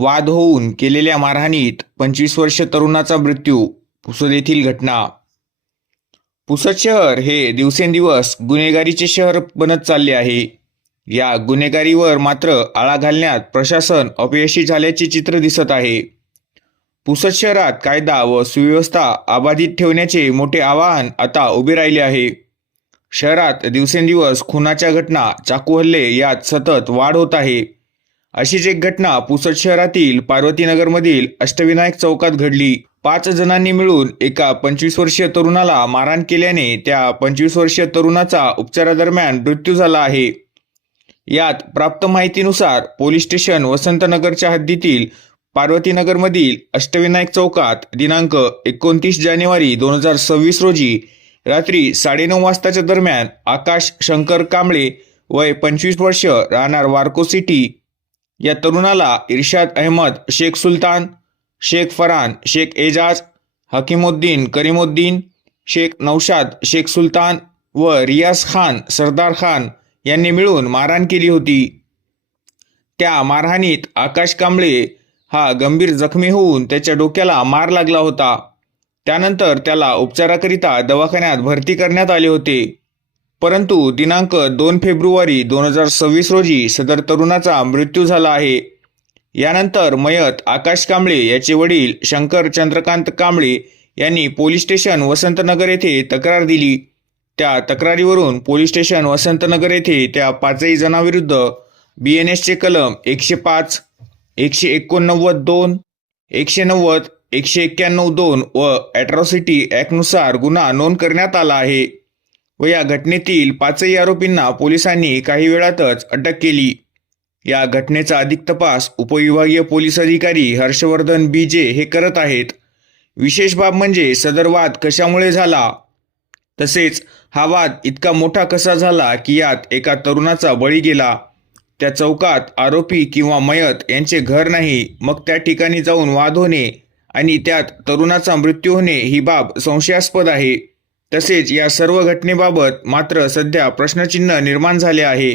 वाद होऊन केलेल्या मारहाणीत पंचवीस वर्ष तरुणाचा मृत्यू पुसद येथील घटना. पुसद शहर हे दिवसेंदिवस गुन्हेगारीचे शहर बनत चालले आहे. या गुन्हेगारीवर मात्र आळा घालण्यात प्रशासन अपयशी झाल्याचे चित्र दिसत आहे. पुसद शहरात कायदा व सुव्यवस्था अबाधित ठेवण्याचे मोठे आवाहन आता उभे राहिले आहे. शहरात दिवसेंदिवस खुनाच्या घटना चाकू हल्ले यात सतत वाढ होत आहे. अशीच एक घटना पुसद शहरातील पार्वतीनगरमधील अष्टविनायक चौकात घडली. पाच जणांनी मिळून एका पंचवीस वर्षीय तरुणाला मारहाण केल्याने त्या पंचवीस वर्षीय तरुणाचा उपचारादरम्यान मृत्यू झाला आहे. यात प्राप्त माहितीनुसार पोलीस स्टेशन वसंतनगरच्या हद्दीतील पार्वतीनगरमधील अष्टविनायक चौकात दिनांक एकोणतीस जानेवारी दोन हजार सव्वीस रोजी रात्री साडेनऊ वाजताच्या दरम्यान आकाश शंकर कांबळे वय पंचवीस वर्ष राहणार वार्को सिटी या तरुणाला इर्शाद अहमद शेख सुलतान शेख फरान शेख एजाज हकीमुद्दीन करीमुद्दीन शेख नौशाद शेख सुलतान व रियाज खान सरदार खान यांनी मिळून मारहाण केली होती. त्या मारहाणीत आकाश कांबळे हा गंभीर जखमी होऊन त्याच्या डोक्याला मार लागला होता. त्यानंतर त्याला उपचाराकरिता दवाखान्यात भरती करण्यात आले होते. परंतु दिनांक दोन फेब्रुवारी दोन हजार सव्वीस रोजी सदर तरुणाचा मृत्यू झाला आहे. यानंतर मयत आकाश कांबळे याचे वडील शंकर चंद्रकांत कांबळे यांनी पोलीस स्टेशन वसंतनगर येथे तक्रार दिली. त्या तक्रारीवरून पोलीस स्टेशन वसंतनगर येथे त्या पाचही जणांविरुद्ध बी एन एसचे कलम एकशे पाच एकशे एकोणनव्वद दोन एकशे नव्वद एकशे एक्क्याण्णव दोन व ॲट्रॉसिटी ॲक्टनुसार गुन्हा नोंद करण्यात आला आहे. व या घटनेतील पाचही आरोपींना पोलिसांनी काही वेळातच अटक केली. या घटनेचा अधिक तपास उपविभागीय पोलीस अधिकारी हर्षवर्धन बी जे हे करत आहेत. विशेष बाब म्हणजे सदर वाद कशामुळे झाला? तसेच हा वाद इतका मोठा कसा झाला की यात एका तरुणाचा बळी गेला? त्या चौकात आरोपी किंवा मयत यांचे घर नाही मग त्या ठिकाणी जाऊन वाद होणे आणि त्यात तरुणाचा मृत्यू होणे ही बाब संशयास्पद आहे. तसेच या सर्व घटनेबाबत मात्र सध्या प्रश्नचिन्ह निर्माण झाले आहे.